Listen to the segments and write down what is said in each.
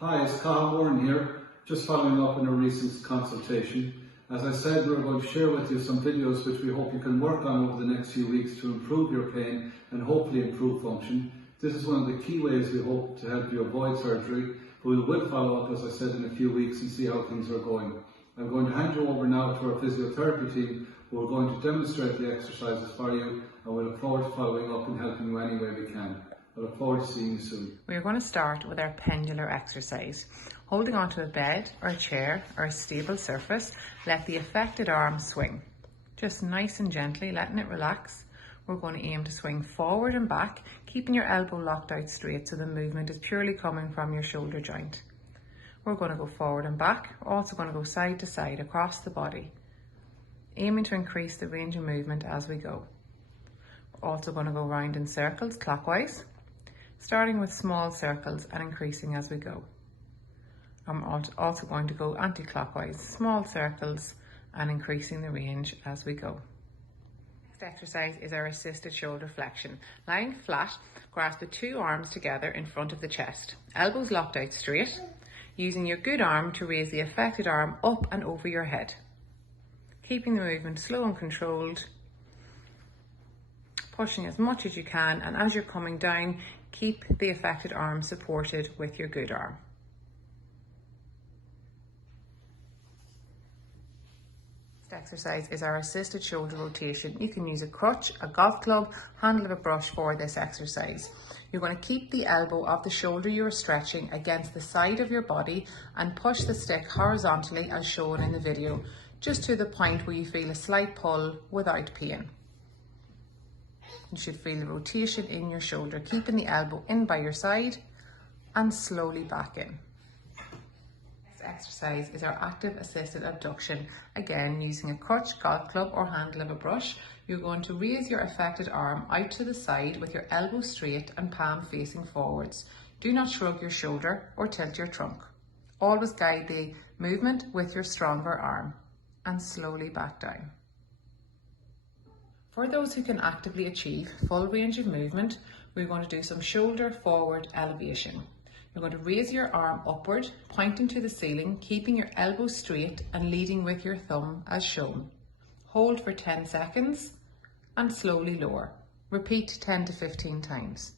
Hi, it's Colin Warren here, just following up on a recent consultation. As I said, we're going to share with you some videos which we hope you can work on over the next few weeks to improve your pain and hopefully improve function. This is one of the key ways we hope to help you avoid surgery, but we will follow up, as I said, in a few weeks and see how things are going. I'm going to hand you over now to our physiotherapy team, who are going to demonstrate the exercises for you, and we look forward to following up and helping you any way we can. I look forward to seeing you soon. We are going to start with our pendular exercise. Holding onto a bed or a chair or a stable surface, let the affected arm swing. Just nice and gently, letting it relax. We're going to aim to swing forward and back, keeping your elbow locked out straight so the movement is purely coming from your shoulder joint. We're going to go forward and back. We're also going to go side to side across the body, aiming to increase the range of movement as we go. We're also going to go round in circles clockwise, starting with small circles and increasing as we go. I'm also going to go anti-clockwise, small circles and increasing the range as we go. Next exercise is our assisted shoulder flexion. Lying flat, grasp the two arms together in front of the chest, elbows locked out straight, using your good arm to raise the affected arm up and over your head. Keeping the movement slow and controlled, pushing as much as you can, and as you're coming down, keep the affected arm supported with your good arm. Next exercise is our assisted shoulder rotation. You can use a crutch, a golf club, handle of a brush for this exercise. You're going to keep the elbow of the shoulder you are stretching against the side of your body and push the stick horizontally as shown in the video, just to the point where you feel a slight pull without pain. You should feel the rotation in your shoulder, keeping the elbow in by your side and slowly back in. Next exercise is our active assisted abduction. Again, using a crutch, golf club or handle of a brush, you're going to raise your affected arm out to the side with your elbow straight and palm facing forwards. Do not shrug your shoulder or tilt your trunk. Always guide the movement with your stronger arm and slowly back down. For those who can actively achieve full range of movement, we're going to do some shoulder forward elevation. You're going to raise your arm upward, pointing to the ceiling, keeping your elbow straight and leading with your thumb as shown. Hold for 10 seconds and slowly lower. Repeat 10 to 15 times.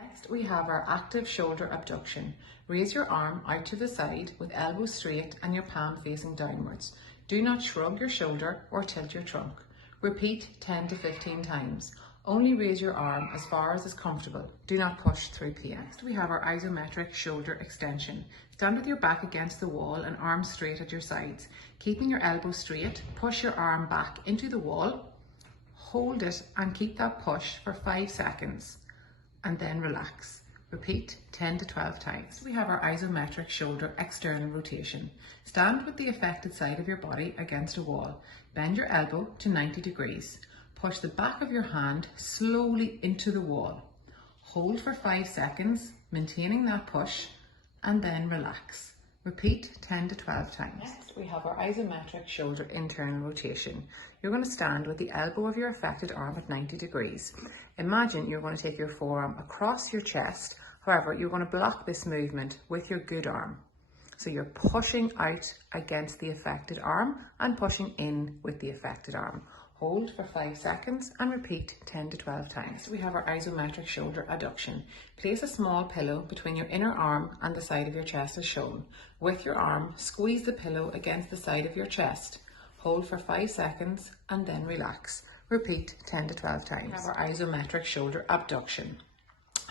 Next, we have our active shoulder abduction. Raise your arm out to the side with elbow straight and your palm facing downwards. Do not shrug your shoulder or tilt your trunk. Repeat 10 to 15 times. Only raise your arm as far as is comfortable. Do not push through pain. Next, we have our isometric shoulder extension. Stand with your back against the wall and arms straight at your sides. Keeping your elbow straight, push your arm back into the wall. Hold it and keep that push for 5 seconds and then relax. Repeat 10 to 12 times. We have our isometric shoulder external rotation. Stand with the affected side of your body against a wall. Bend your elbow to 90 degrees. Push the back of your hand slowly into the wall. Hold for 5 seconds, maintaining that push, and then relax. Repeat 10 to 12 times. Next, we have our isometric shoulder internal rotation. You're going to stand with the elbow of your affected arm at 90 degrees. Imagine you're going to take your forearm across your chest. However, you're going to block this movement with your good arm. So you're pushing out against the affected arm and pushing in with the affected arm. Hold for 5 seconds and repeat 10 to 12 times. Next, we have our isometric shoulder adduction. Place a small pillow between your inner arm and the side of your chest as shown. With your arm, squeeze the pillow against the side of your chest. Hold for 5 seconds and then relax. Repeat 10 to 12 times. We have our isometric shoulder abduction.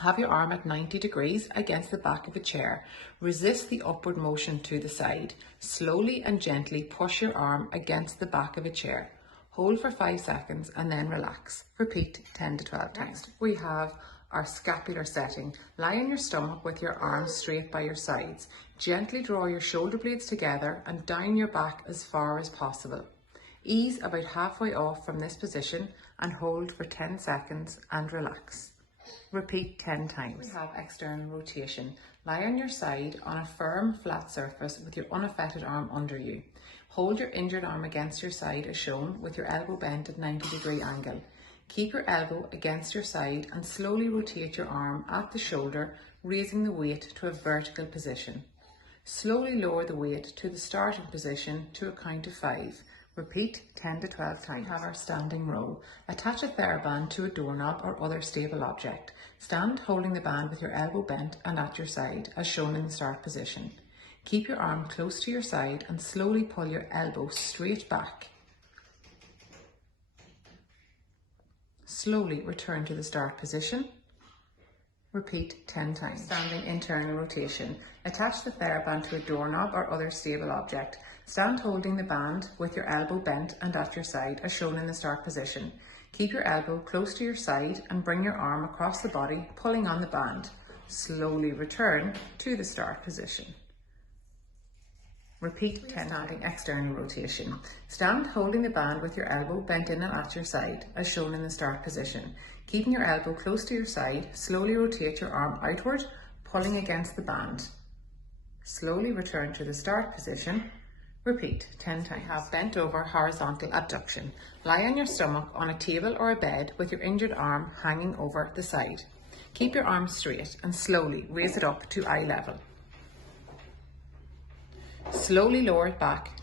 Have your arm at 90 degrees against the back of a chair. Resist the upward motion to the side. Slowly and gently push your arm against the back of a chair. Hold for 5 seconds and then relax. Repeat 10 to 12 times. Next, we have our scapular setting. Lie on your stomach with your arms straight by your sides. Gently draw your shoulder blades together and down your back as far as possible. Ease about halfway off from this position and hold for 10 seconds and relax. Repeat 10 times. We have external rotation. Lie on your side on a firm, flat surface with your unaffected arm under you. Hold your injured arm against your side as shown with your elbow bent at 90-degree angle. Keep your elbow against your side and slowly rotate your arm at the shoulder, raising the weight to a vertical position. Slowly lower the weight to the starting position to a count of 5. Repeat 10 to 12 times. We have our standing row. Attach a TheraBand to a doorknob or other stable object. Stand holding the band with your elbow bent and at your side, as shown in the start position. Keep your arm close to your side and slowly pull your elbow straight back. Slowly return to the start position. Repeat 10 times. Standing internal rotation. Attach the TheraBand to a doorknob or other stable object. Stand holding the band with your elbow bent and at your side, as shown in the start position. Keep your elbow close to your side and bring your arm across the body, pulling on the band. Slowly return to the start position. Repeat 10 standing external rotation. Stand holding the band with your elbow bent in and at your side, as shown in the start position. Keeping your elbow close to your side, slowly rotate your arm outward, pulling against the band. Slowly return to the start position. Repeat 10 times. Have bent over horizontal abduction. Lie on your stomach on a table or a bed with your injured arm hanging over the side. Keep your arm straight and slowly raise it up to eye level. Slowly lower it back